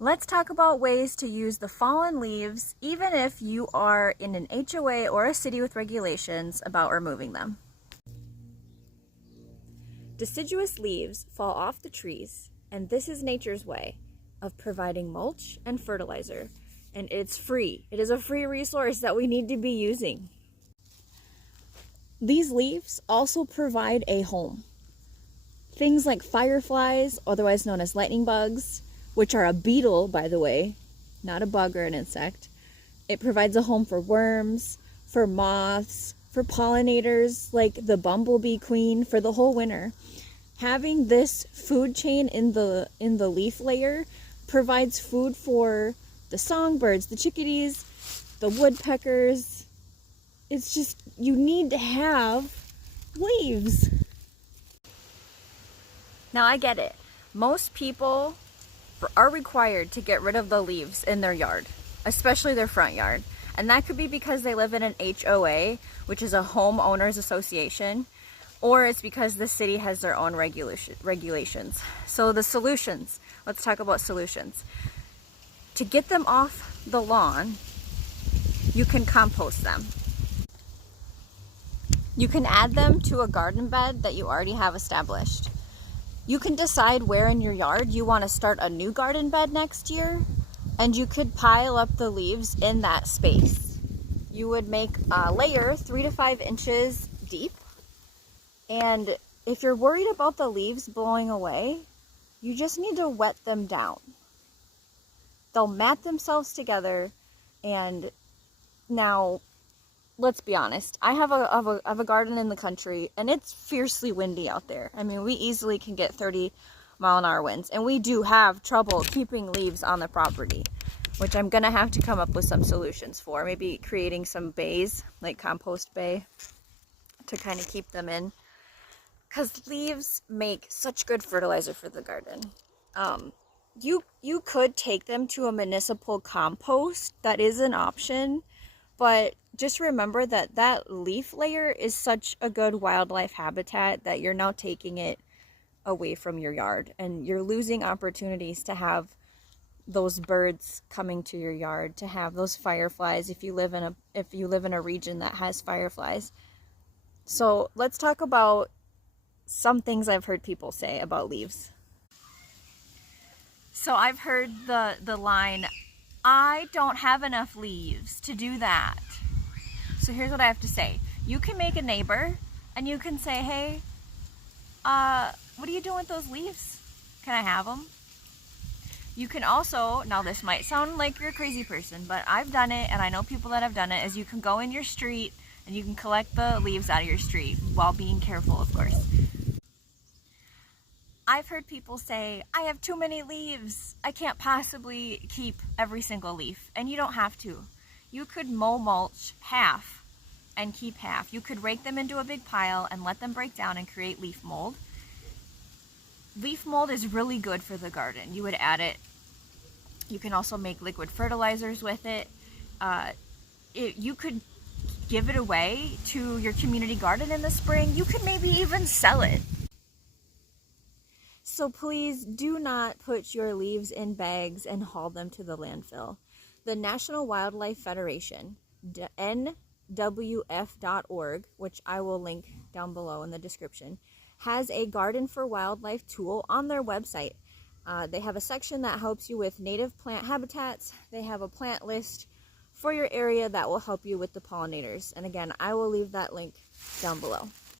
Let's talk about ways to use the fallen leaves even if you are in an HOA or a city with regulations about removing them. Deciduous leaves fall off the trees, and this is nature's way of providing mulch and fertilizer, and it's free. It is a free resource that we need to be using. These leaves also provide a home. Things like fireflies, otherwise known as lightning bugs, which are a beetle, by the way, not a bug or an insect. It provides a home for worms, for moths, for pollinators like the bumblebee queen for the whole winter. Having this food chain in the leaf layer provides food for the songbirds, the chickadees, the woodpeckers. It's just, you need to have leaves. Now I get it. Most people are required to get rid of the leaves in their yard, especially their front yard. And that could be because they live in an HOA, which is a homeowners association, or it's because the city has their own regulations. So the solutions, let's talk about solutions. To get them off the lawn, you can compost them. You can add them to a garden bed that you already have established. You can decide where in your yard you want to start a new garden bed next year, and you could pile up the leaves in that space. You would make a layer 3 to 5 inches deep, and if you're worried about the leaves blowing away, you just need to wet them down. They'll mat themselves together, and now, let's be honest, I have a garden in the country, and it's fiercely windy out there. I mean, we easily can get 30-mile-an-hour winds, and we do have trouble keeping leaves on the property, which I'm gonna have to come up with some solutions for. Maybe creating some bays, like compost bay, to kind of keep them in. Because leaves make such good fertilizer for the garden. You could take them to a municipal compost. That is an option. But just remember that that leaf layer is such a good wildlife habitat that you're now taking it away from your yard. And you're losing opportunities to have those birds coming to your yard, to have those fireflies if you live in a region that has fireflies. So let's talk about some things I've heard people say about leaves. So I've heard the line, I don't have enough leaves to do that. So here's what I have to say. You can make a neighbor and you can say, hey, what are you doing with those leaves? Can I have them? You can also, now this might sound like you're a crazy person, but I've done it and I know people that have done it, is you can go in your street and you can collect the leaves out of your street while being careful, of course. I've heard people say, I have too many leaves. I can't possibly keep every single leaf. And you don't have to. You could mulch half and keep half. You could rake them into a big pile and let them break down and create leaf mold. Leaf mold is really good for the garden. You would add it. You can also make liquid fertilizers with it. You could give it away to your community garden in the spring. You could maybe even sell it. So please do not put your leaves in bags and haul them to the landfill. The National Wildlife Federation, NWF.org, which I will link down below in the description, has a Garden for Wildlife tool on their website. They have a section that helps you with native plant habitats. They have a plant list for your area that will help you with the pollinators. And again, I will leave that link down below.